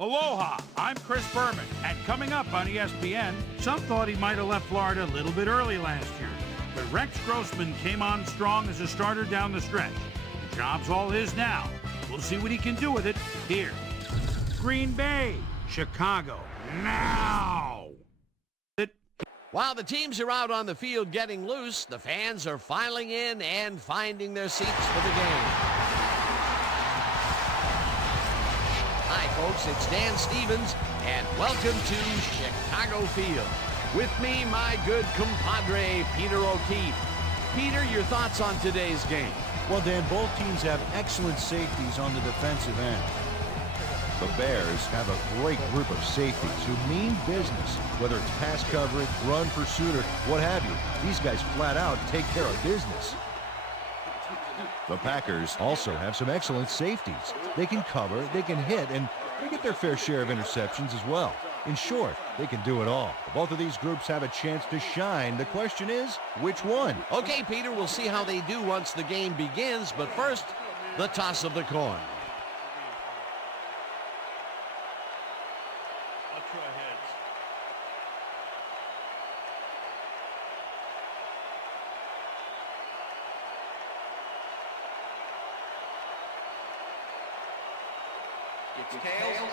Aloha, I'm Chris Berman, and coming up on ESPN, some thought he might have left Florida a little bit early last year, but Rex Grossman came on strong as a starter down the stretch. The job's all his now. We'll see what he can do with it here. Green Bay, Chicago, now! While the teams are out on the field getting loose, the fans are filing in and finding their seats for the game. Hi, folks, it's Dan Stevens, and welcome to Chicago Field. With me, my good compadre, Peter O'Keefe. Peter, your thoughts on today's game? Well, Dan, both teams have excellent safeties on the defensive end. The Bears have a great group of safeties who mean business, whether it's pass coverage, run pursuit, or what have you. These guys flat out take care of business. The Packers also have some excellent safeties. They can cover, they can hit, and they get their fair share of interceptions as well. In short, they can do it all. Both of these groups have a chance to shine. The question is, which one? Okay, Peter, we'll see how they do once the game begins, but first, the toss of the coin. It's tails.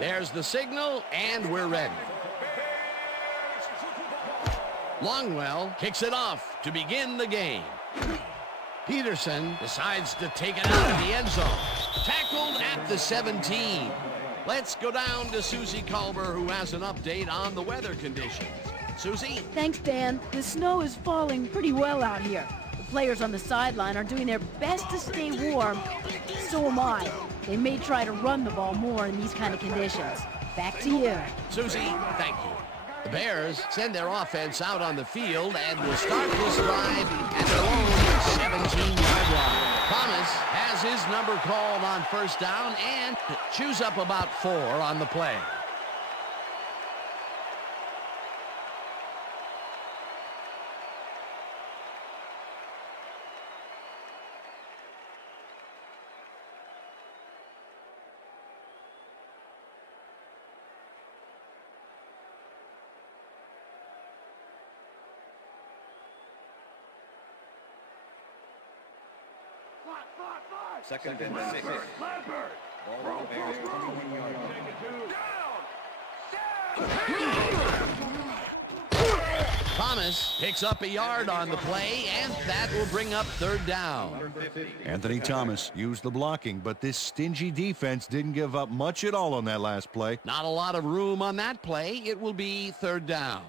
There's the signal, and we're ready. Longwell kicks it off to begin the game. Peterson decides to take it out of the end zone. Tackled at the 17. Let's go down to Susie Culver, who has an update on the weather conditions. Susie? Thanks, Dan. The snow is falling pretty well out here. The players on the sideline are doing their best to stay warm. So am I. They may try to run the ball more in these kind of conditions. Back to you. Susie, thank you. The Bears send their offense out on the field and will start this drive at their own 17-yard line. Thomas has his number called on first down and chews up about 4 on the play. Second and 6. Ball on the Bears, 21-yard line. Thomas picks up a yard on the play, and that will bring up third down. Anthony Thomas used the blocking, but this stingy defense didn't give up much at all on that last play. Not a lot of room on that play. It will be third down.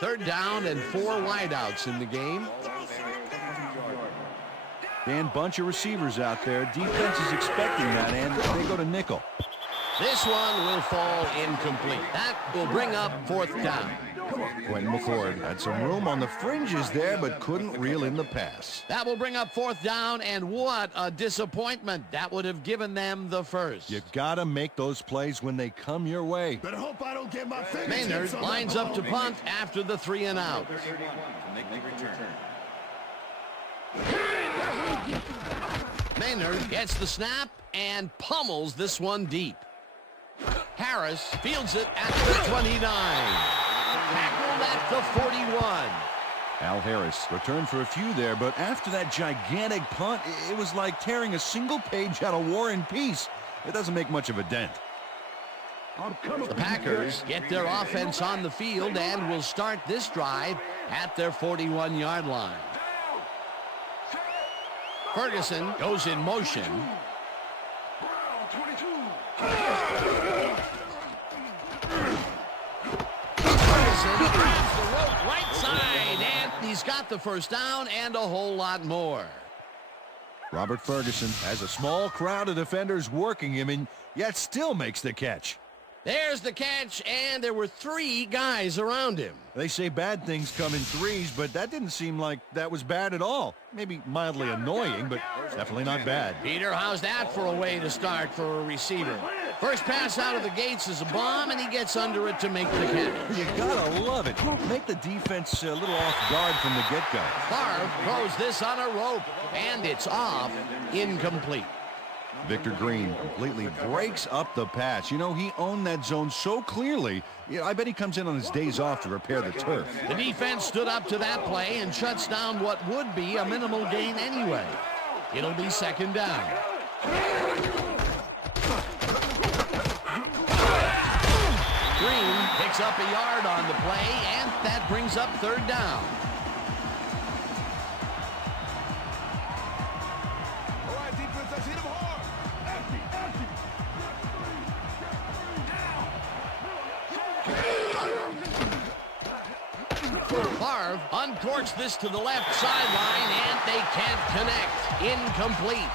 Third down and 4 wideouts in the game. Dan, bunch of receivers out there. Defense is expecting that, and they go to nickel. This one will fall incomplete. That will bring up fourth down. Quentin McCord had some room on the fringes there, but couldn't reel in the pass. That will bring up fourth down, and what a disappointment. That would have given them the first. You gotta make those plays when they come your way. Better hope I don't get my Maynard lines up to punt after the 3 and out. Maynard gets the snap and pummels this one deep. Harris fields it at the 29. Tackled at the 41. Al Harris returned for a few there, but after that gigantic punt, it was like tearing a single page out of War and Peace. It doesn't make much of a dent. The Packers get their offense on the field and will start this drive at their 41-yard line. Ferguson goes in motion. Ferguson grabs the rope right side, and he's got the first down and a whole lot more. Robert Ferguson has a small crowd of defenders working him, and yet still makes the catch. There's the catch, and there were 3 guys around him. They say bad things come in threes, but that didn't seem like that was bad at all. Maybe mildly annoying, but definitely not bad. Peter, how's that for a way to start for a receiver? First pass out of the gates is a bomb, and he gets under it to make the catch. You gotta love it. Make the defense a little off guard from the get-go. Favre throws this on a rope, and it's off, incomplete. Victor Green completely breaks up the pass. You know, he owned that zone so clearly. I bet he comes in on his days off to repair the turf. The defense stood up to that play and shuts down what would be a minimal gain anyway. It'll be second down. Green picks up a yard on the play, and that brings up third down. Favre uncorks this to the left sideline, and they can't connect. Incomplete.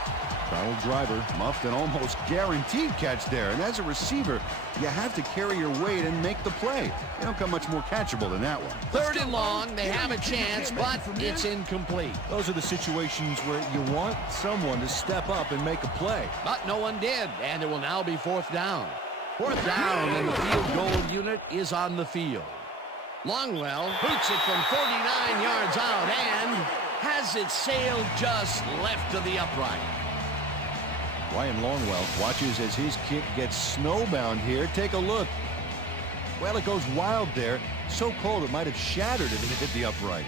Donald Driver muffed an almost guaranteed catch there. And as a receiver, you have to carry your weight and make the play. You don't come much more catchable than that one. Third and long, they have a chance, but it's incomplete. Those are the situations where you want someone to step up and make a play. But no one did, and it will now be fourth down. Fourth down, and the field goal unit is on the field. Longwell boots it from 49 yards out and has it sailed just left to the upright. Ryan Longwell watches as his kick gets snowbound here. Take a look. Well, it goes wild there. So cold it might have shattered if it hit the upright.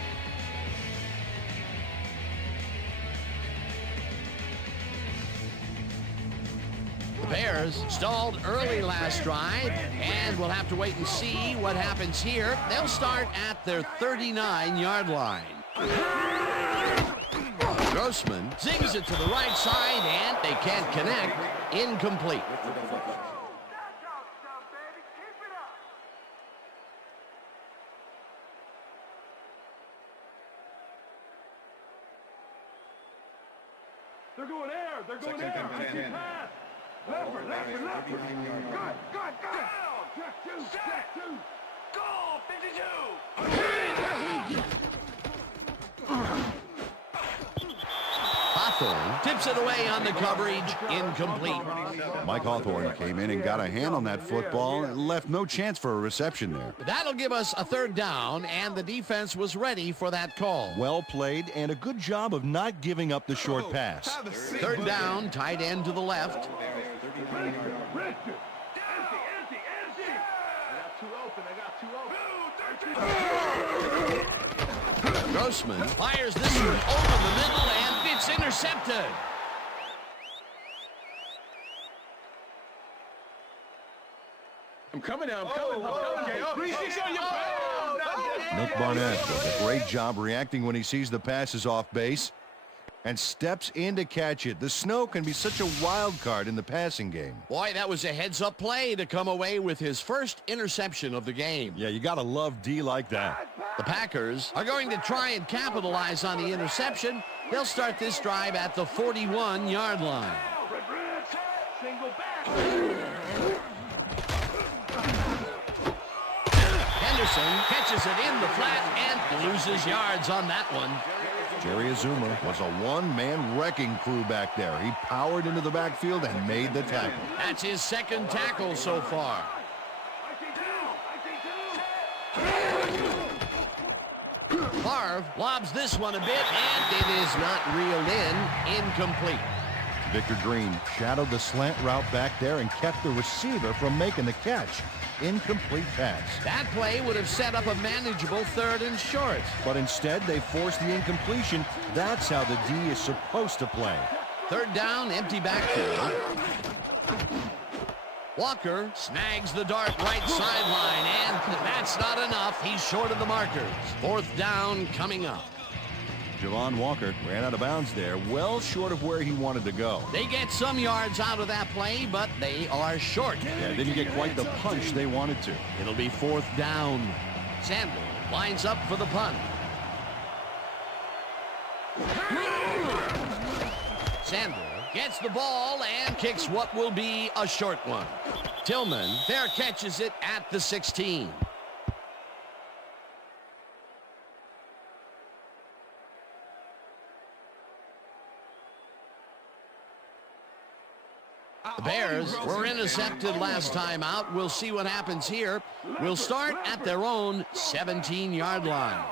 The Bears stalled early last drive, and we'll have to wait and see what happens here. They'll start at their 39-yard line. Grossman zings it to the right side, and they can't connect. Incomplete. They're going air. They're going air. I see pass. Leopard. Good. Check two. Goal, 52. Hawthorne tips it away on the coverage. Incomplete. Mike Hawthorne came in and got a hand on that football and left no chance for a reception there. That'll give us a third down, and the defense was ready for that call. Well played and a good job of not giving up the short pass. Third down, tight end to the left. Grossman fires this one over the middle, and it's intercepted. I'm coming now. I'm coming. Nick Barnett does a great job reacting when he sees the passes off base and steps in to catch it. The snow can be such a wild card in the passing game. Boy, that was a heads-up play to come away with his first interception of the game. Yeah, you gotta love D like that. The Packers are going to try and capitalize on the interception. They'll start this drive at the 41-yard line. Henderson catches it in the flat and loses yards on that one. Jerry Azuma was a one-man wrecking crew back there. He powered into the backfield and made the tackle. That's his second tackle so far. Favre lobs this one a bit, and it is not reeled in. Incomplete. Victor Green shadowed the slant route back there and kept the receiver from making the catch. Incomplete pass. That play would have set up a manageable third and short. But instead, they forced the incompletion. That's how the D is supposed to play. Third down, empty backfield. Walker snags the dart right sideline, and that's not enough. He's short of the markers. Fourth down coming up. Javon Walker ran out of bounds there, well short of where he wanted to go. They get some yards out of that play, but they are short. Yeah, didn't get quite the punch they wanted to. It'll be fourth down. Sandler lines up for the punt. Sandler gets the ball and kicks what will be a short one. Tillman fair catches it at the 16. The Bears were intercepted last time out. We'll see what happens here. We'll start at their own 17-yard line.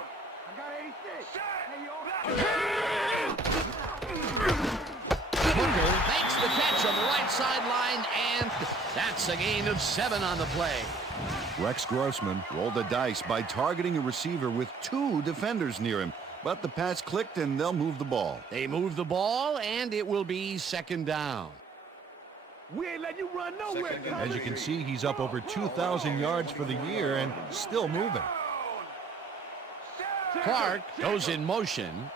Hooker makes the catch on the right sideline, and that's a gain of 7 on the play. Rex Grossman rolled the dice by targeting a receiver with 2 defenders near him. But the pass clicked, and they'll move the ball. They move the ball, and it will be 2nd down. We ain't letting you run nowhere. As you can see, he's up over 2,000 yards for the year and still moving. Clark goes in motion.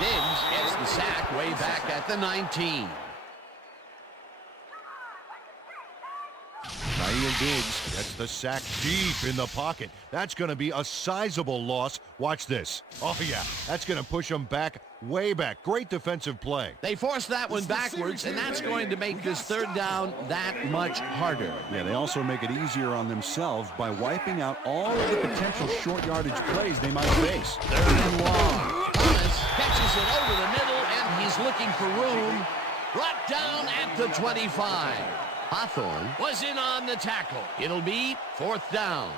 Diggs gets the sack way back at the 19. Naeem Diggs gets the sack deep in the pocket. That's going to be a sizable loss. Watch this. Oh, yeah, that's going to push him back, way back. Great defensive play. They force that one backwards, and that's going to make this 3rd down that much harder. Yeah, they also make it easier on themselves by wiping out all of the potential short yardage plays they might face. 3rd and long. Thomas catches it over the middle, and he's looking for room. Brought down at the 25. Hawthorne was in on the tackle. It'll be 4th down.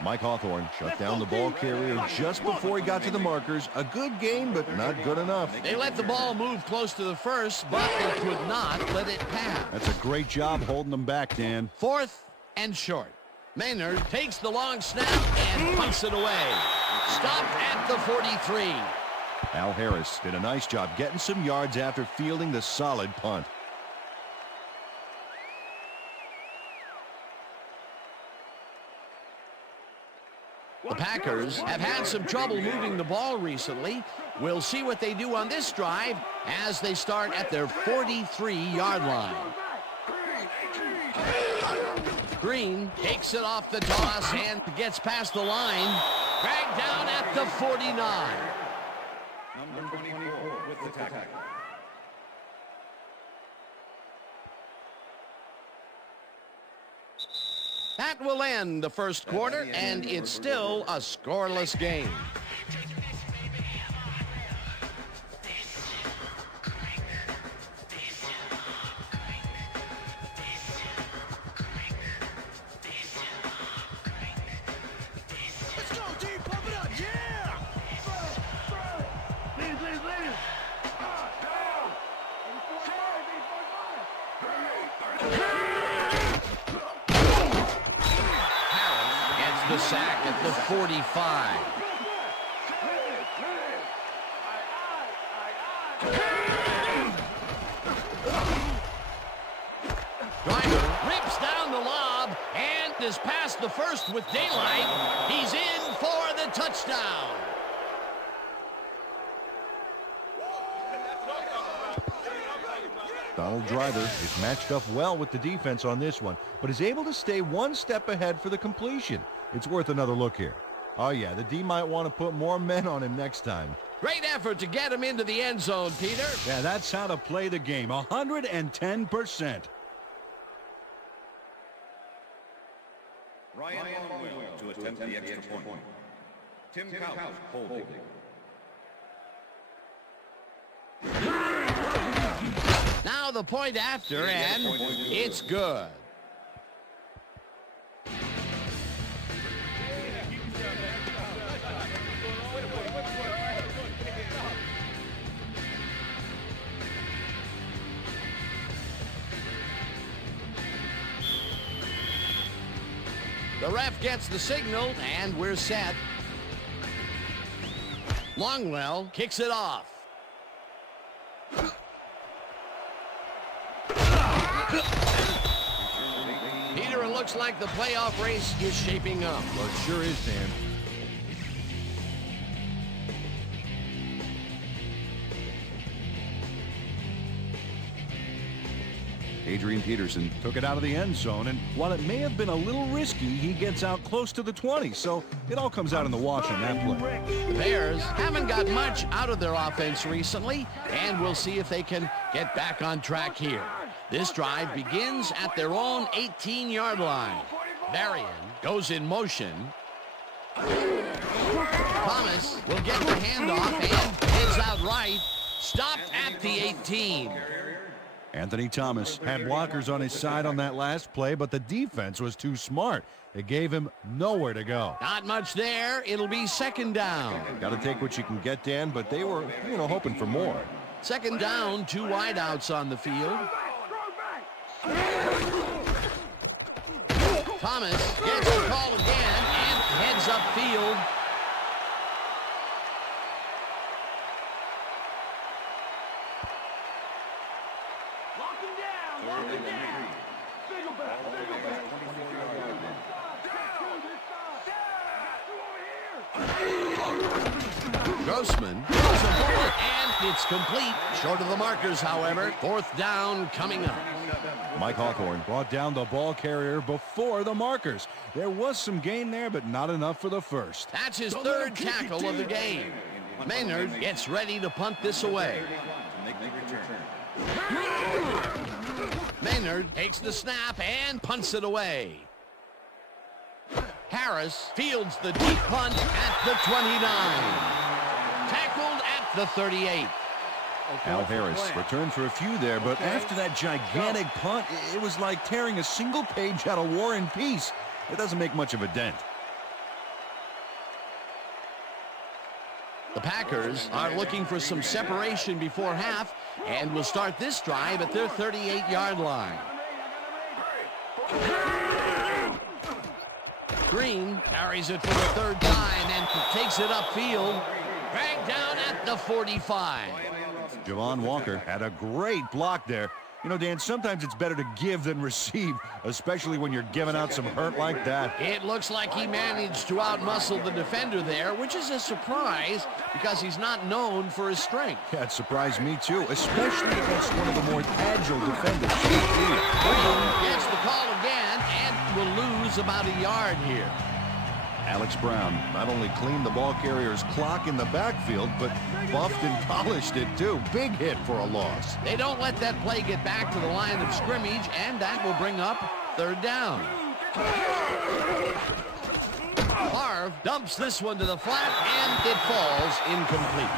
Mike Hawthorne shut down the ball carrier just before he got to the markers. A good game, but not good enough. They let the ball move close to the first, but they could not let it pass. That's a great job holding them back, Dan. 4th and short. Maynard takes the long snap and punts it away. Stopped at the 43. Al Harris did a nice job getting some yards after fielding the solid punt. The Packers have had some trouble moving the ball recently. We'll see what they do on this drive as they start at their 43-yard line. Green takes it off the toss and gets past the line. Dragged down at the 49. Number 24 with the tackle. That will end the first quarter, and it's still a scoreless game. Let's go, team. Pump it up. Yeah. Lead. Down. 845. Gets the sack at the 45. Driver rips down the lob and is past the first with daylight. He's in for the touchdown. Donald Driver is matched up well with the defense on this one, but is able to stay one step ahead for the completion. It's worth another look here. Oh, yeah, the D might want to put more men on him next time. Great effort to get him into the end zone, Peter. Yeah, that's how to play the game, 110%. Ryan Longwell to attempt the extra point. Tim Couch holding. Now the point after, and it's good. The ref gets the signal, and we're set. Longwell kicks it off. Peter, it looks like the playoff race is shaping up. Well, it sure is, Dan. Adrian Peterson took it out of the end zone, and while it may have been a little risky, he gets out close to the 20, so it all comes out in the wash on that play. The Bears haven't got much out of their offense recently, and we'll see if they can get back on track here. This drive begins at their own 18-yard line. Varian goes in motion. Thomas will get the handoff and heads out right. Stopped at the 18. Anthony Thomas had blockers on his side on that last play, but the defense was too smart. It gave him nowhere to go. Not much there. It'll be second down. Got to take what you can get, Dan, but they were, hoping for more. Second down, 2 wideouts on the field. Thomas gets the call again and heads upfield. Grossman throws a bullet, and it's complete. Short of the markers, however. Fourth down coming up. Mike Hawthorne brought down the ball carrier before the markers. There was some gain there, but not enough for the first. That's his third tackle of the game. Maynard gets ready to punt this away. Maynard takes the snap and punts it away. Harris fields the deep punt at the 29. Tackled at the 38. Al Harris returned for a few there, but after that gigantic punt, it was like tearing a single page out of War and Peace. It doesn't make much of a dent. The Packers are looking for some separation before half and will start this drive at their 38-yard line. Green carries it for the third time and takes it upfield. Dragged down at the 45. Javon Walker had a great block there. Dan, sometimes it's better to give than receive, especially when you're giving out some hurt like that. It looks like he managed to outmuscle the defender there, which is a surprise because he's not known for his strength. Yeah, it surprised me too, especially against one of the more agile defenders. Green gets the call again and will lose about a yard here. Alex Brown not only cleaned the ball carrier's clock in the backfield, but buffed and polished it too. Big hit for a loss. They don't let that play get back to the line of scrimmage, and that will bring up third down. Favre dumps this one to the flat, and it falls incomplete.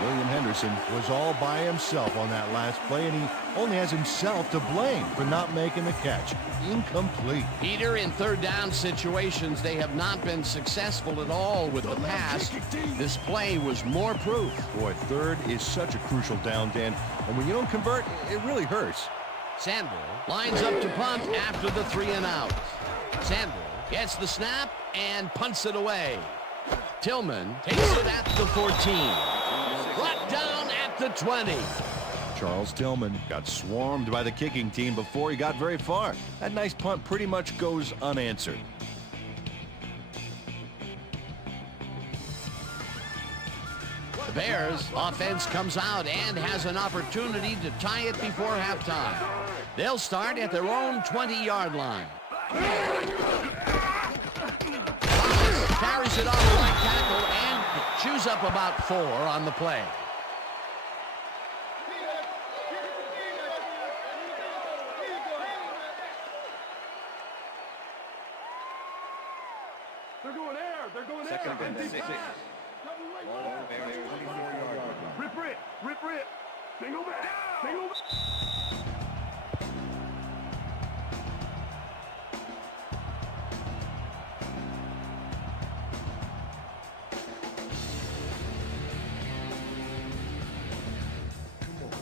William Henderson was all by himself on that last play, and he only has himself to blame for not making the catch. Incomplete. Peter, in third down situations, they have not been successful at all with the pass. This play was more proof. Boy, third is such a crucial down, Dan, and when you don't convert, it really hurts. Sandberg lines up to punt after the 3 and out. Sandberg gets the snap and punts it away. Tillman takes it at the 14. Brought down at the 20. Charles Tillman got swarmed by the kicking team before he got very far. That nice punt pretty much goes unanswered. The Bears offense comes out and has an opportunity to tie it before halftime. They'll start at their own 20-yard line. Thomas carries it off the right tackle and chews up about 4 on the play. They're going air. They're going Second air. and 6. Ball Bears 24-yard line. Rip. Single back. Single back.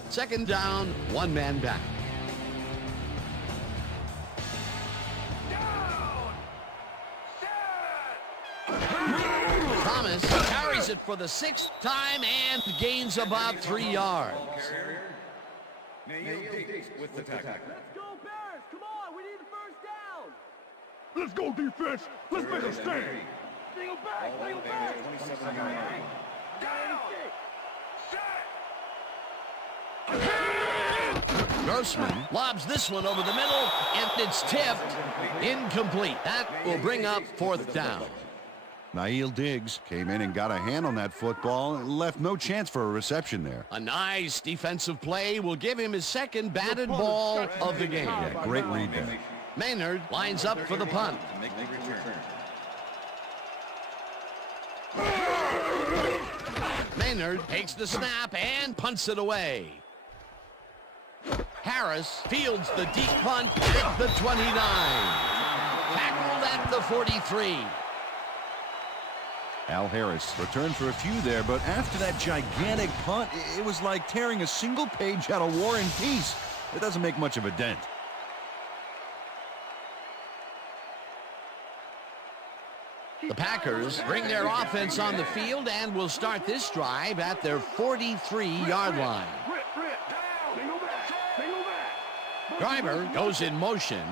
Second down, 1 man back. Thomas carries it for the 6th time and gains about 3 yards. With the tackle. Let's go, Bears. Come on. We need the first down. Let's go, defense. Let's make a stand. Single back. Single back. 27-yard line. Down. Grossman lobs this one over the middle, and it's tipped. Incomplete. That will bring up fourth down. Nail Diggs came in and got a hand on that football and left no chance for a reception there. A nice defensive play will give him his second batted ball of the game. Yeah, great read there. Maynard lines up for the punt. Maynard takes the snap and punts it away. Harris fields the deep punt at the 29. Tackled at the 43. Al Harris returned for a few there, but after that gigantic punt, it was like tearing a single page out of War and Peace. It doesn't make much of a dent. The Packers bring their offense on the field and will start this drive at their 43-yard line. Driver goes in motion.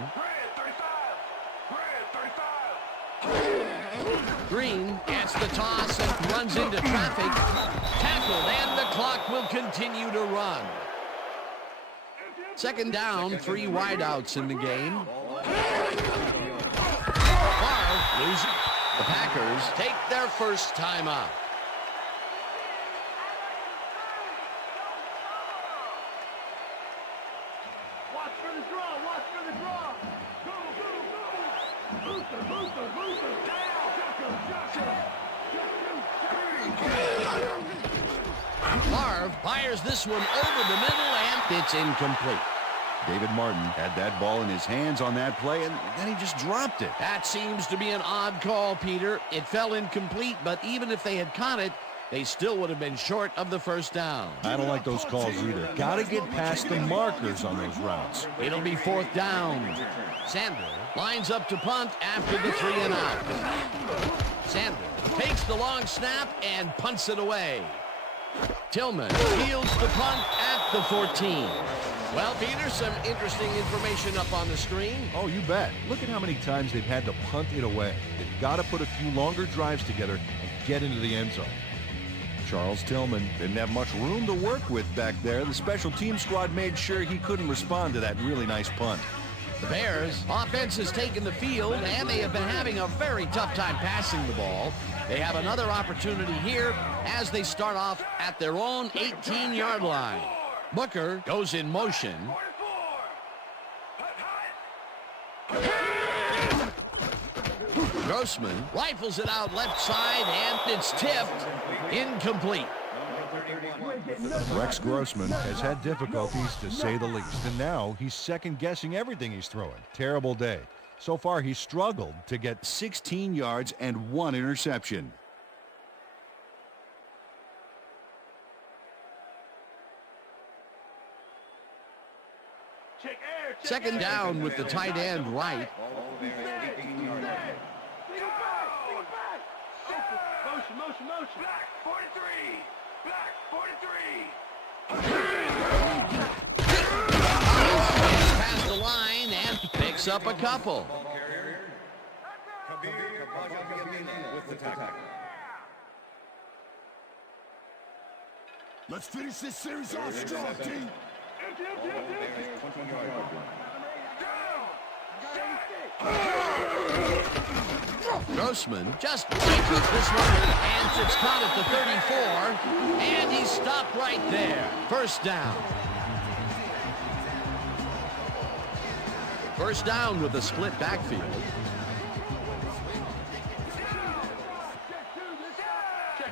Green gets the toss and runs into traffic. Tackled, and the clock will continue to run. Second down, 3 wideouts in the game. Favre loses. The Packers take their first timeout. Watch for the draw, watch for the draw. Go, go, go. Booster, booster, booster. Favre fires this one over the middle, and it's incomplete. David Martin had that ball in his hands on that play, and then he just dropped it. That seems to be an odd call, Peter. It fell incomplete, but even if they had caught it, they still would have been short of the first down. I don't like those calls either. Got to get past the markers on those routes. It'll be fourth down. Sanders lines up to punt after the 3 and out. Sanders takes the long snap and punts it away. Tillman fields the punt at the 14. Well, Peter, some interesting information up on the screen. Oh, you bet. Look at how many times they've had to punt it away. They've got to put a few longer drives together and get into the end zone. Charles Tillman didn't have much room to work with back there. The special team squad made sure he couldn't respond to that really nice punt. The Bears' offense has taken the field, and they have been having a very tough time passing the ball. They have another opportunity here as they start off at their own 18-yard line. Booker goes in motion. Grossman rifles it out left side, and it's tipped. Incomplete. Rex Grossman has had difficulties, to say the least, and now he's second-guessing everything he's throwing. Terrible day. So far, he's struggled to get 16 yards and 1 interception. Second down with the tight end right. Motion, motion, motion. Black 43. Black 43. Past the line and picks up a couple. With the tackle. Let's finish this series off strong, team. Grossman just keeps this one, and it's caught at the 34, and he stopped right there. First down. First down with a split backfield.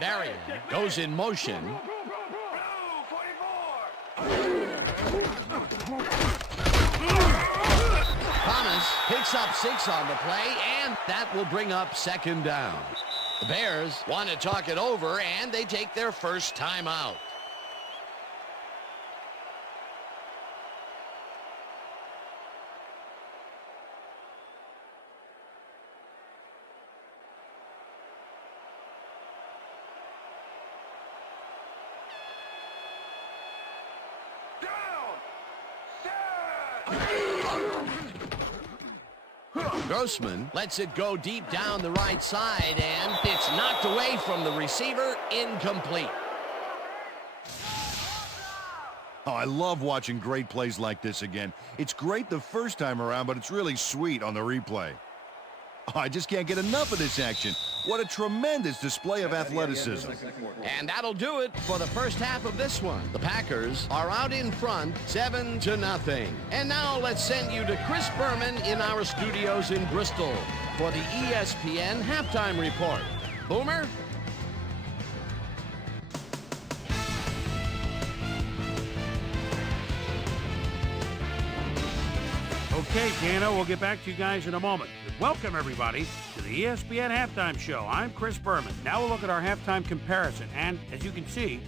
Marion goes in motion. Thomas picks up 6 on the play, and that will bring up second down. The Bears want to talk it over, and they take their first timeout. Grossman lets it go deep down the right side, and it's knocked away from the receiver. Incomplete. Oh, I love watching great plays like this again. It's great the first time around, but it's really sweet on the replay. Oh, I just can't get enough of this action. What a tremendous display of athleticism. And that'll do it for the first half of this one. The Packers are out in front, 7-0. And now let's send you to Chris Berman in our studios in Bristol for the ESPN Halftime Report. Boomer? Okay, Dano, we'll get back to you guys in a moment. Welcome, everybody, to the ESPN Halftime Show. I'm Chris Berman. Now we'll look at our halftime comparison. And, as you can see,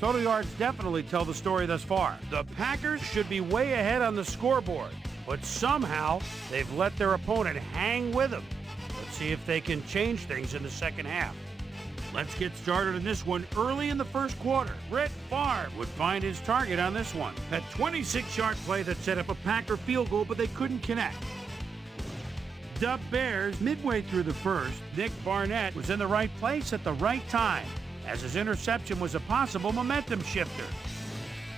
total yards definitely tell the story thus far. The Packers should be way ahead on the scoreboard, but somehow they've let their opponent hang with them. Let's see if they can change things in the second half. Let's get started in this one early in the first quarter. Brett Favre would find his target on this one. A 26-yard play that set up a Packer field goal, but they couldn't connect. The Bears, midway through the first, Nick Barnett was in the right place at the right time, as his interception was a possible momentum shifter.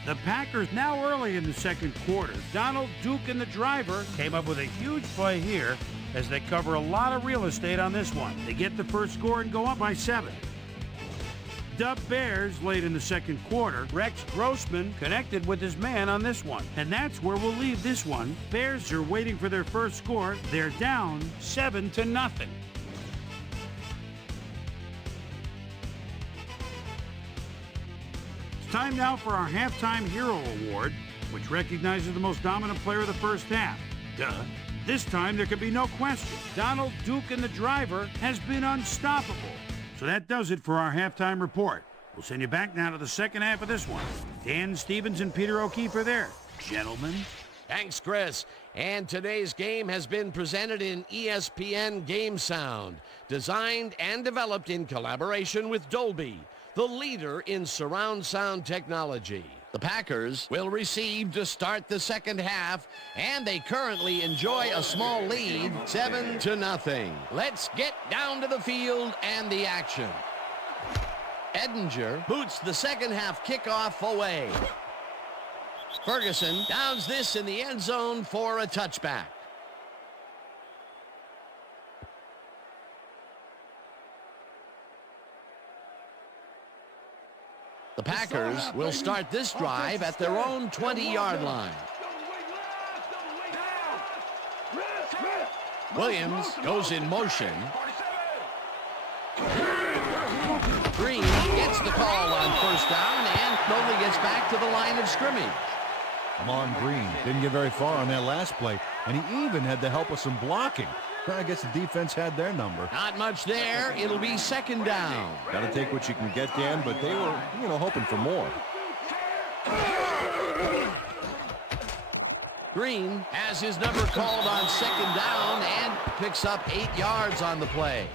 The Packers now early in the second quarter. Donald, Duke, and the driver came up with a huge play here as they cover a lot of real estate on this one. They get the first score and go up by 7. The Bears, late in the second quarter, Rex Grossman connected with his man on this one. And that's where we'll leave this one. Bears are waiting for their first score. They're down 7-0. It's time now for our Halftime Hero Award, which recognizes the most dominant player of the first half. Duh. This time, there can be no question. Donald, Duke, and the driver has been unstoppable. So that does it for our halftime report. We'll send you back now to the second half of this one. Dan Stevens and Peter O'Keefe are there. Gentlemen. Thanks, Chris. And today's game has been presented in ESPN Game Sound, designed and developed in collaboration with Dolby, the leader in surround sound technology. The Packers will receive to start the second half, and they currently enjoy a small lead, 7-0. Let's get down to the field and the action. Edinger boots the second half kickoff away. Ferguson downs this in the end zone for a touchback. The Packers will start this drive at their own 20-yard line. Williams goes in motion. Green gets the call on first down and only gets back to the line of scrimmage. Ahman Green didn't get very far on that last play, and he even had the help of some blocking. I guess the defense had their number. Not much there. It'll be second down. Got to take what you can get, Dan, but they were, hoping for more. Green has his number called on second down and picks up 8 yards on the play.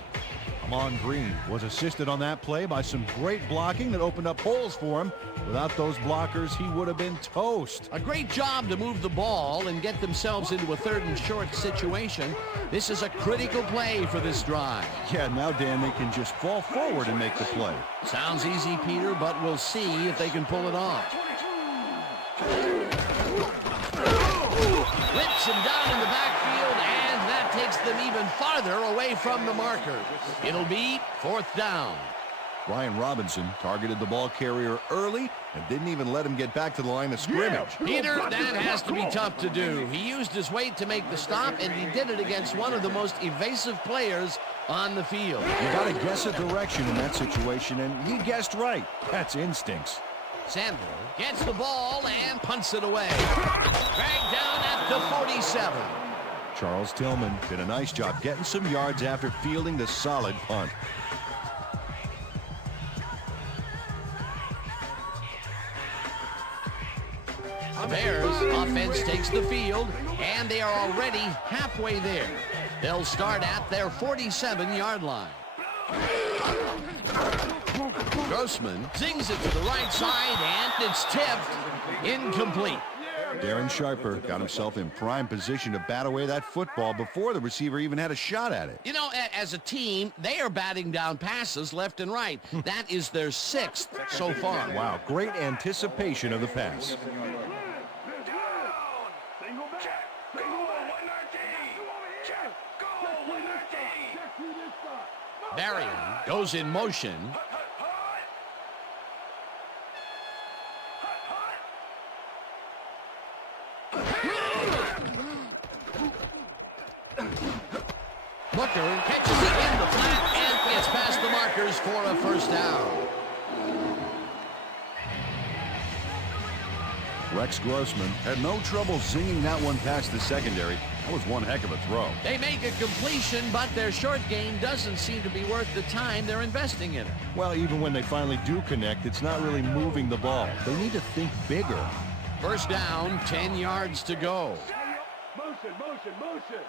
Ahman Green was assisted on that play by some great blocking that opened up holes for him. Without those blockers, he would have been toast. A great job to move the ball and get themselves into a 3rd and short situation. This is a critical play for this drive. Yeah, now, Dan, they can just fall forward and make the play. Sounds easy, Peter, but we'll see if they can pull it off. Whips him down in the backfield, and that takes them even farther away from the marker. It'll be 4th down. Brian Robinson targeted the ball carrier early and didn't even let him get back to the line of scrimmage. Peter, that has to be tough to do. He used his weight to make the stop, and he did it against one of the most evasive players on the field. You got to guess a direction in that situation, and he guessed right. That's instincts. Sandler gets the ball and punts it away. Dragged down at the 47. Charles Tillman did a nice job getting some yards after fielding the solid punt. The Bears offense takes the field, and they are already halfway there. They'll start at their 47-yard line. Grossman zings it to the right side, and it's tipped incomplete. Darren Sharper got himself in prime position to bat away that football before the receiver even had a shot at it. You know, as a team, they are batting down passes left and right. That is their 6th so far. Wow, great anticipation of the pass. Varian goes in motion. Booker catches it in the flat and gets past the markers for a first down. Rex Grossman had no trouble zinging that one past the secondary. That was one heck of a throw. They make a completion, but their short game doesn't seem to be worth the time they're investing in it. Well, even when they finally do connect, it's not really moving the ball. They need to think bigger. First down, 10 yards to go. Motion, motion, motion.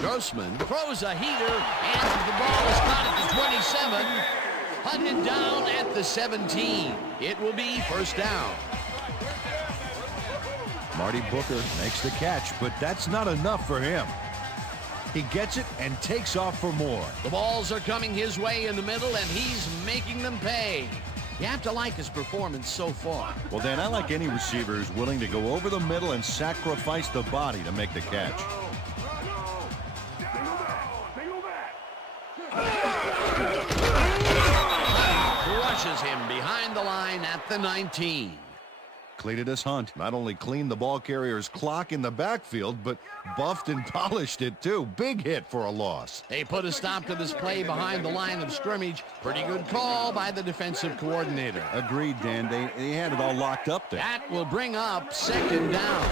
Grossman throws a heater, and the ball is caught at the 27. Hunted down at the 17. It will be first down. Marty Booker makes the catch, but that's not enough for him. He gets it and takes off for more. The balls are coming his way in the middle, and he's making them pay. You have to like his performance so far. Well, Dan, I like any receiver who's willing to go over the middle and sacrifice the body to make the catch. Crushes him behind the line at the 19. Cletus Hunt not only cleaned the ball carrier's clock in the backfield, but buffed and polished it too. Big hit for a loss. They put a stop to this play behind the line of scrimmage. Pretty good call by the defensive coordinator. Agreed, Dan. They had it all locked up there. That will bring up second down.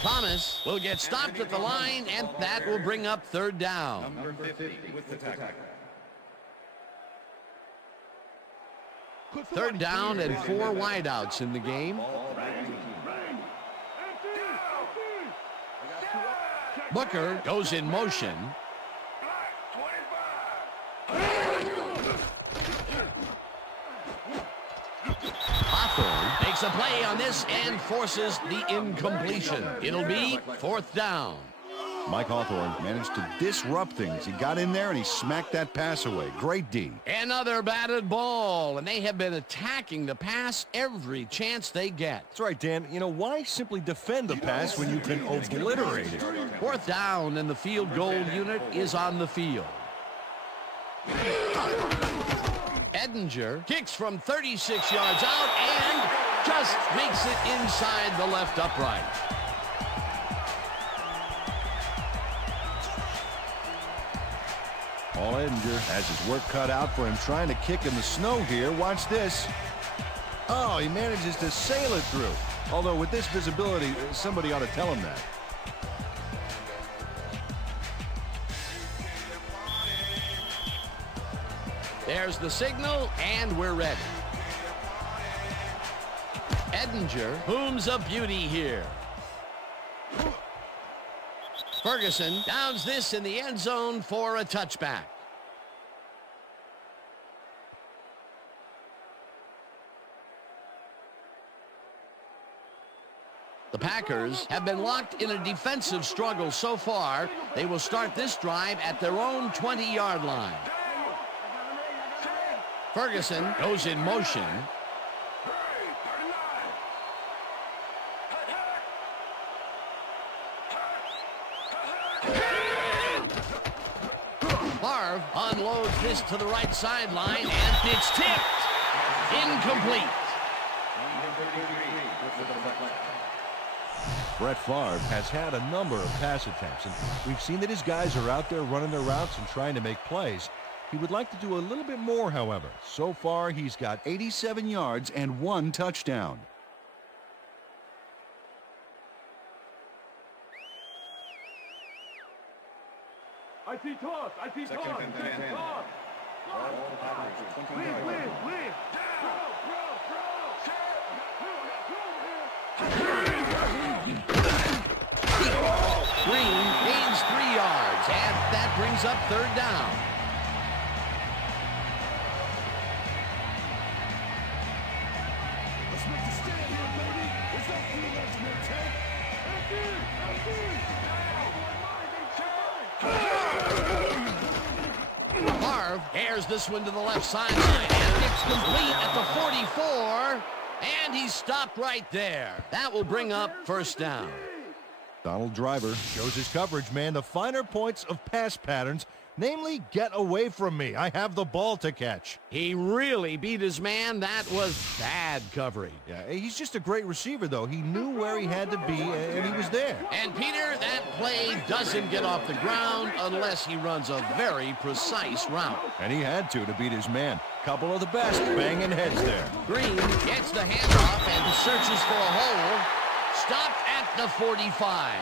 Thomas will get stopped at the line, and that will bring up third down. Number 50 with the tackle. Third down and 4 wideouts in the game. Booker goes in motion. Hawthorne makes a play on this and forces the incompletion. It'll be fourth down. Mike Hawthorne managed to disrupt things. He got in there and he smacked that pass away. Great D. Another batted ball, and they have been attacking the pass every chance they get. That's right, Dan. You know, why simply defend the pass when you can obliterate it? Fourth down, and the field goal unit is on the field. Edinger kicks from 36 yards out and just makes it inside the left upright. Paul Edinger has his work cut out for him trying to kick in the snow here. Watch this. Oh, he manages to sail it through. Although with this visibility, somebody ought to tell him that. There's the signal, and we're ready. Edinger booms a beauty here. Ferguson downs this in the end zone for a touchback. The Packers have been locked in a defensive struggle so far. They will start this drive at their own 20-yard line. Ferguson goes in motion. Favre unloads this to the right sideline, and it's tipped. Incomplete. Brett Favre has had a number of pass attempts, and we've seen that his guys are out there running their routes and trying to make plays. He would like to do a little bit more, however. So far, he's got 87 yards and 1 touchdown. I see toss. I see Second toss. and 10. Toss. Ball average 20 yards. Win. Green gains 3 yards, and that brings up third down. Marv airs this one to the left sideline, and it's complete at the 44, and he's stopped right there. That will bring up first down. Donald Driver shows his coverage man the finer points of pass patterns, namely, get away from me. I have the ball to catch. He really beat his man. That was bad coverage. Yeah, he's just a great receiver, though. He knew where he had to be, and he was there. And Peter, that play doesn't get off the ground unless he runs a very precise route. And he had to beat his man. Couple of the best banging heads there. Green gets the handoff and searches for a hole. Stopped at the 45.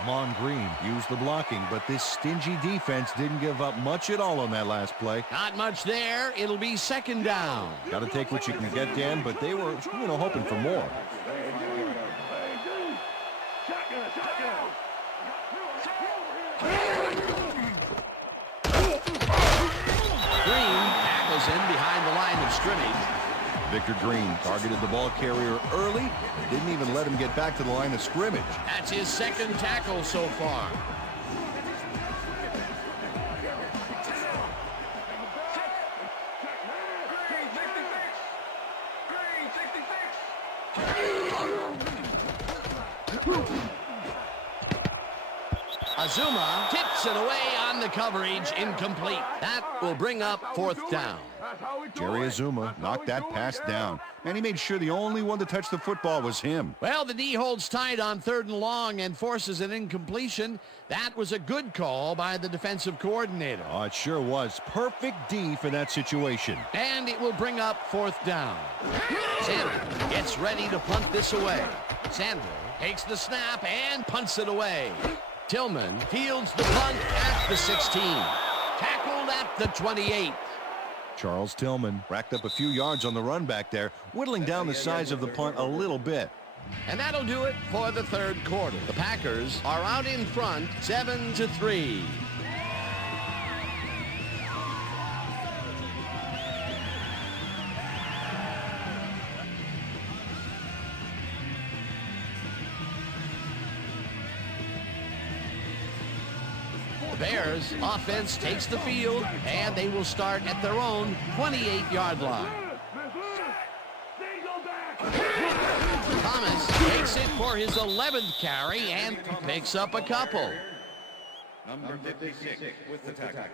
Amon Green used the blocking, but this stingy defense didn't give up much at all on that last play. Not much there. It'll be second down. Got to take what you can get, Dan, but they were, hoping for more. Green tackles in behind the line of scrimmage. Victor Green targeted the ball carrier early and didn't even let him get back to the line of scrimmage. That's his second tackle so far. Azuma tips it away on the coverage, incomplete. That will bring up fourth down. Jerry Azuma knocked that pass down, and he made sure the only one to touch the football was him. Well, the D holds tight on 3rd and long and forces an incompletion. That was a good call by the defensive coordinator. Oh, it sure was. Perfect D for that situation. And it will bring up fourth down. Sandler gets ready to punt this away. Sandler takes the snap and punts it away. Tillman fields the punt at the 16. Tackled at the 28. Charles Tillman racked up a few yards on the run back there, whittling down the size of the punt a little bit. And that'll do it for the third quarter. The Packers are out in front, 7-3. The Bears offense takes the field, and they will start at their own 28-yard line. Thomas takes it for his 11th carry and picks up a couple. Number 56 with the tackle.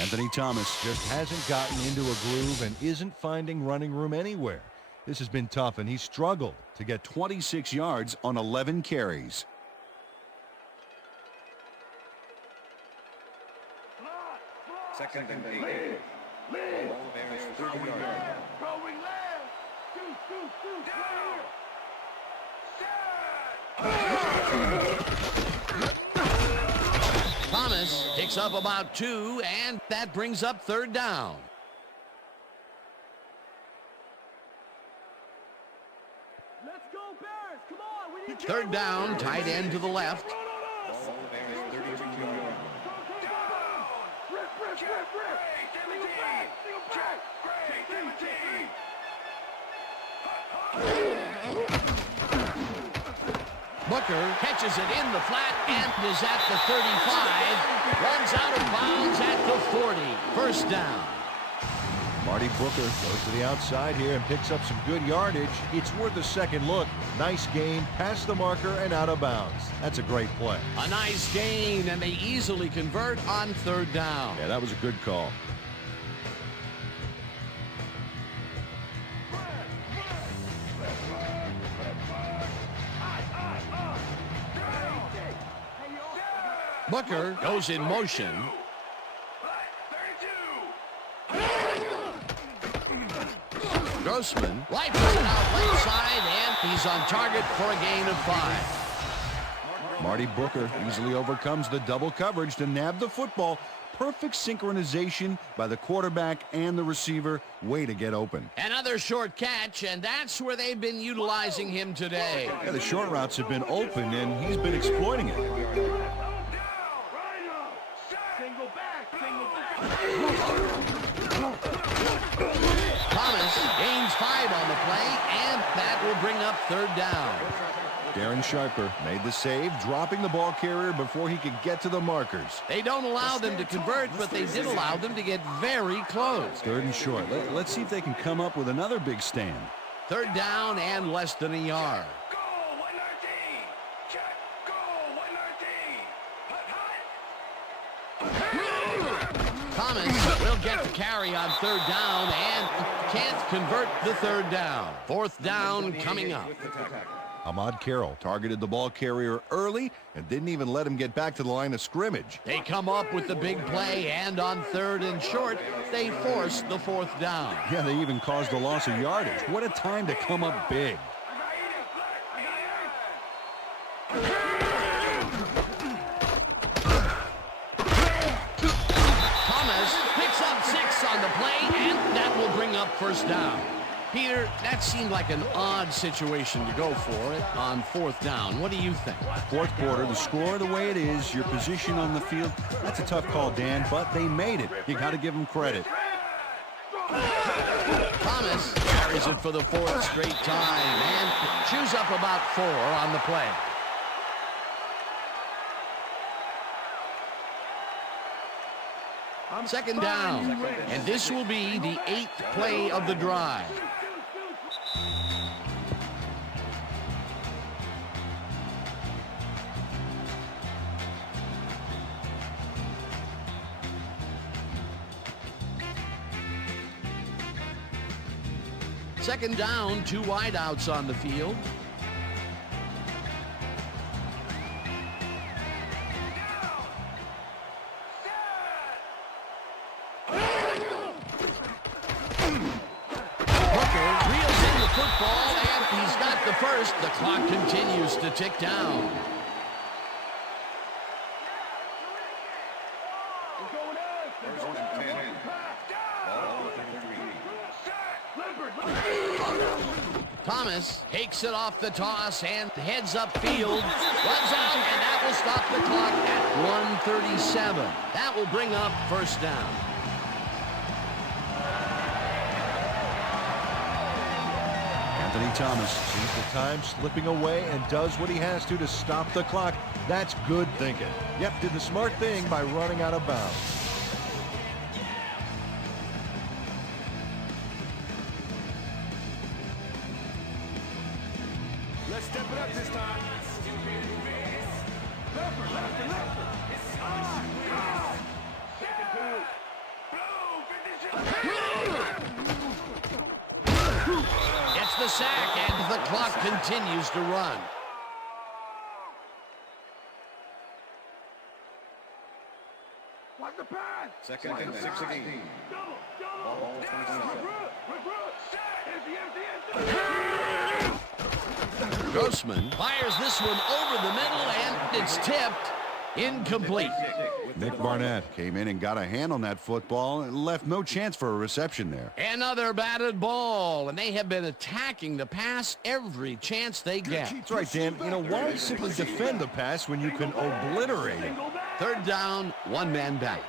Anthony Thomas just hasn't gotten into a groove and isn't finding running room anywhere. This has been tough, and he's struggled to get 26 yards on 11 carries. Second and 8. Ball Bears 30 yards. Throwing left. Thomas picks up about 2, and that brings up third down. Let's go Bears. Come on. We need Third down, tight end to the left. Ball Bears 32 yards. Booker catches it in the flat and is at the 35. Runs out of bounds at the 40. First down. Marty Booker goes to the outside here and picks up some good yardage. It's worth a second look. Nice game, past the marker and out of bounds. That's a great play. A nice gain, and they easily convert on third down. Yeah, that was a good call. Booker goes in motion. Grossman rifles it out left side, and he's on target for a gain of 5. Marty Booker easily overcomes the double coverage to nab the football. Perfect synchronization by the quarterback and the receiver. Way to get open. Another short catch, and that's where they've been utilizing him today. Yeah, the short routes have been open, and he's been exploiting it. Single back. Thomas gains 5 on the play, and that will bring up 3rd down. Darren Sharper made the save, dropping the ball carrier before he could get to the markers. They don't allow them to convert, but they did allow them to get very close. 3rd and short. Let's see if they can come up with another big stand. 3rd down and less than a yard. Thomas will get the carry on 3rd down and can't convert the 3rd down. 4th down coming up. Ahmad Carroll targeted the ball carrier early and didn't even let him get back to the line of scrimmage. They come up with the big play, and on 3rd and short, they force the 4th down. Yeah, they even caused a loss of yardage. What a time to come up big. Thomas picks up 6 on the play, and that will bring up 1st down. Peter, that seemed like an odd situation to go for it on 4th down. What do you think? 4th quarter, the score the way it is, your position on the field, that's a tough call, Dan, but they made it. You got to give them credit. Thomas carries it for the 4th straight time and chews up about 4 on the play. Second down, and this will be the 8th play of the drive. Second down, 2 wideouts on the field. Football, and he's got the first. The clock continues to tick down. Thomas takes it off the toss and heads upfield, runs out, and that will stop the clock at 1:37. That will bring up 1st down. Anthony Thomas sees the time slipping away and does what he has to stop the clock. That's good thinking. Yep, did the smart thing by running out of bounds. Let's step it up this time. Gets the sack, and the clock continues to run. Watch the pass. Second and 16. Ball 27. Grossman fires this one over the middle, and it's tipped. Incomplete. Nick Barnett came in and got a hand on that football and left no chance for a reception there. Another batted ball, and they have been attacking the pass every chance they get. That's right, Dan. You know, why simply defend the pass when you can obliterate it? 3rd down, 1 man back.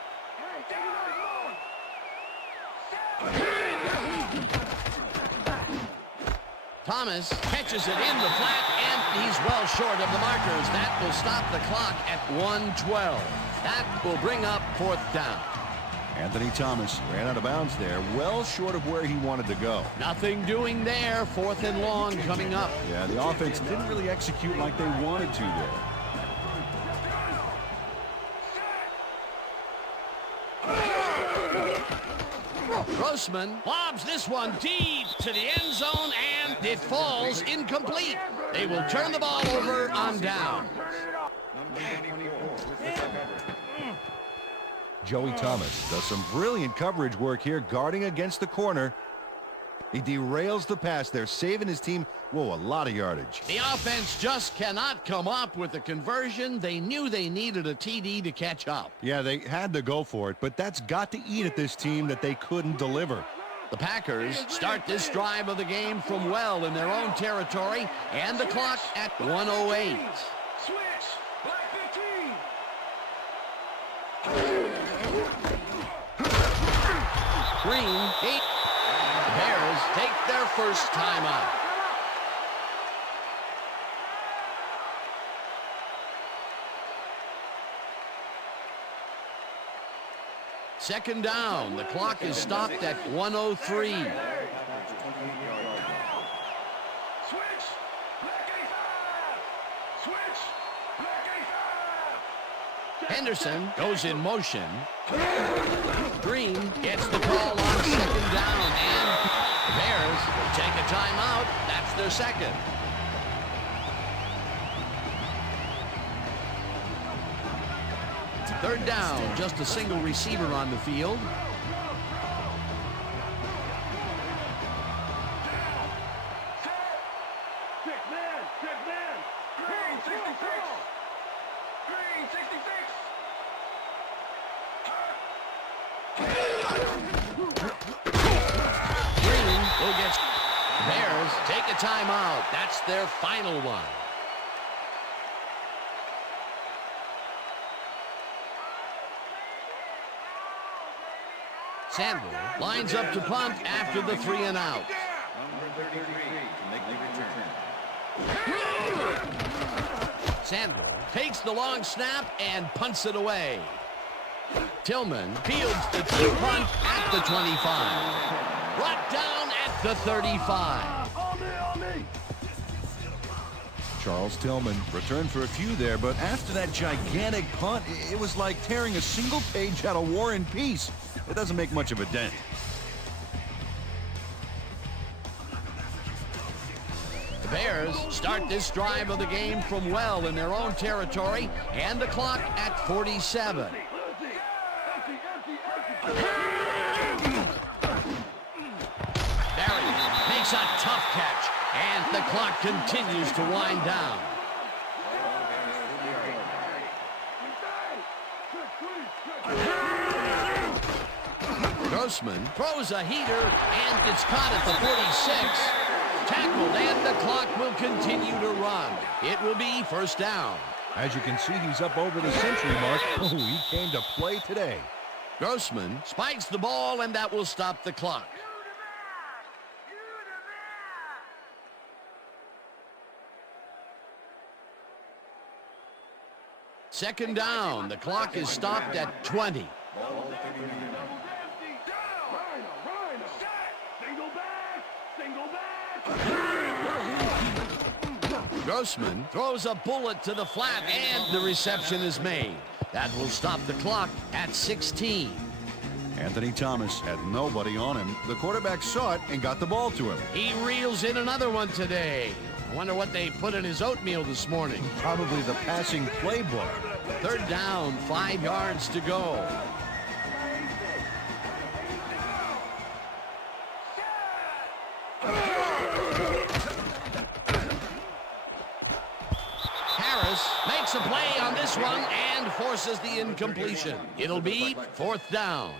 Thomas catches it in the flat, and he's well short of the markers. That will stop the clock at 1:12. That will bring up 4th down. Anthony Thomas ran out of bounds there, well short of where he wanted to go. Nothing doing there. 4th and long coming up. Yeah, the offense didn't really execute like they wanted to there. Grossman lobs this one deep to the end zone, and it falls incomplete. They will turn the ball over on down. Joey Thomas does some brilliant coverage work here, guarding against the corner. He derails the pass there, saving his team, whoa, a lot of yardage. The offense just cannot come up with a conversion. They knew they needed a TD to catch up. Yeah, they had to go for it, but that's got to eat at this team that they couldn't deliver. The Packers start this drive of the game from well in their own territory, and the clock at 1:08. Switch. Black 15. Green, 8. Bears take their first timeout. Second down. The clock is stopped at 1:03. Henderson goes in motion. Green gets the call on second down, and the Bears will take a timeout. That's their second. Third down, just a single receiver on the field. Green will get. Bears take a timeout. That's their final one. Sandler lines up to punt after the 3 and out. Number 33 to make the return. Sandler takes the long snap and punts it away. Tillman fields the deep punt at the 25. Brought down at the 35. Charles Tillman returned for a few there, but after that gigantic punt, it was like tearing a single page out of War and Peace. It doesn't make much of a dent. The Bears start this drive of the game from well in their own territory, and the clock at 47. Barry makes a tough catch, and the clock continues to wind down. Grossman throws a heater, and it's caught at the 46. Tackled, and the clock will continue to run. It will be first down. As you can see, he's up over the century mark. Oh, he came to play today. Grossman spikes the ball, and that will stop the clock. Second down. The clock is stopped at 20. Grossman throws a bullet to the flat, and the reception is made. That will stop the clock at 16. Anthony Thomas had nobody on him. The quarterback saw it and got the ball to him. He reels in another one today. I wonder what they put in his oatmeal this morning. Probably the passing playbook. Third down, 5 yards to go. Harris makes a play on this one and forces the incompletion. It'll be fourth down.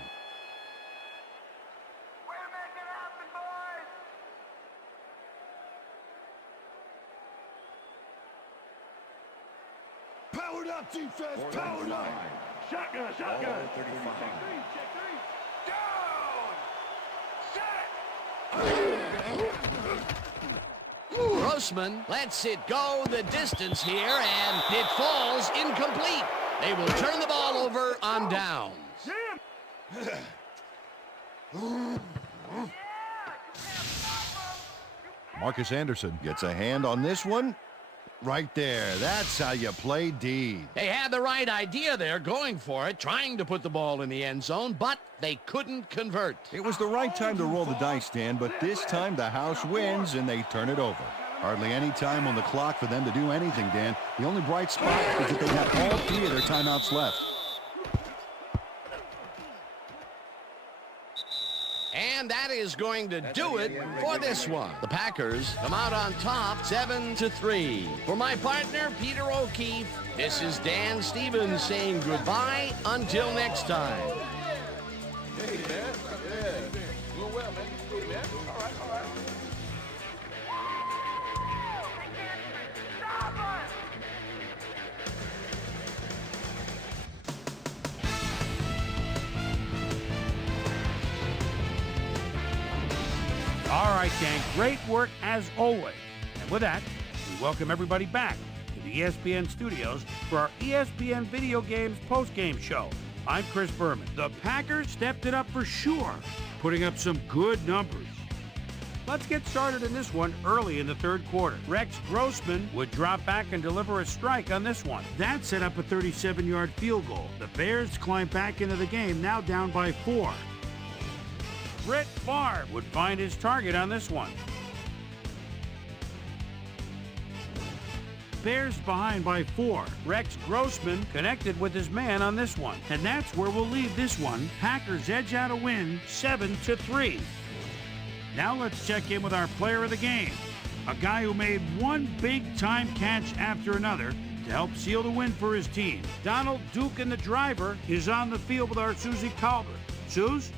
Powered up, defense, powered up. Shotgun, shotgun. 35. Grossman lets it go the distance here, and it falls incomplete. They will turn the ball over on downs. Marcus Anderson gets a hand on this one. Right there. That's how you play D. They had the right idea there, going for it, trying to put the ball in the end zone, but they couldn't convert. It was the right time to roll the dice, Dan, but this time the house wins and they turn it over. Hardly any time on the clock for them to do anything, Dan. The only bright spot is that they have all 3 of their timeouts left. And that is going to do it for this one. The Packers come out on top 7-3. For my partner, Peter O'Keefe, this is Dan Stevens saying goodbye until next time. Hey, man. Yeah. Doing well, man. Hey, man. All right, all right. right, gang. Great work as always. And with that, we welcome everybody back to the ESPN studios for our ESPN Video Games postgame show. I'm Chris Berman. The Packers stepped it up for sure, putting up some good numbers. Let's get started in this one early in the third quarter. Rex Grossman would drop back and deliver a strike on this one. That set up a 37-yard field goal. The Bears climb back into the game, now down by 4. Brett Favre would find his target on this one. Bears behind by 4. Rex Grossman connected with his man on this one. And that's where we'll leave this one. Packers edge out a win, 7-3. Now let's check in with our player of the game. A guy who made one big-time catch after another to help seal the win for his team. Donald Duke and the driver is on the field with our Susie Colbert. Suze?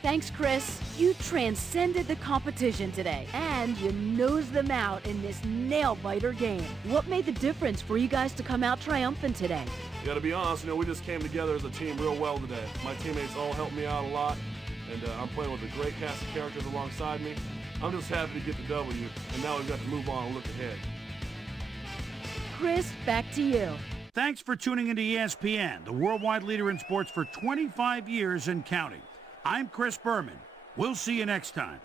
Thanks, Chris. You transcended the competition today, and you nosed them out in this nail-biter game. What made the difference for you guys to come out triumphant today? Yeah, to be honest, we just came together as a team real well today. My teammates all helped me out a lot, and I'm playing with a great cast of characters alongside me. I'm just happy to get the W, and now we've got to move on and look ahead. Chris, back to you. Thanks for tuning into ESPN, the worldwide leader in sports for 25 years and counting. I'm Chris Berman. We'll see you next time.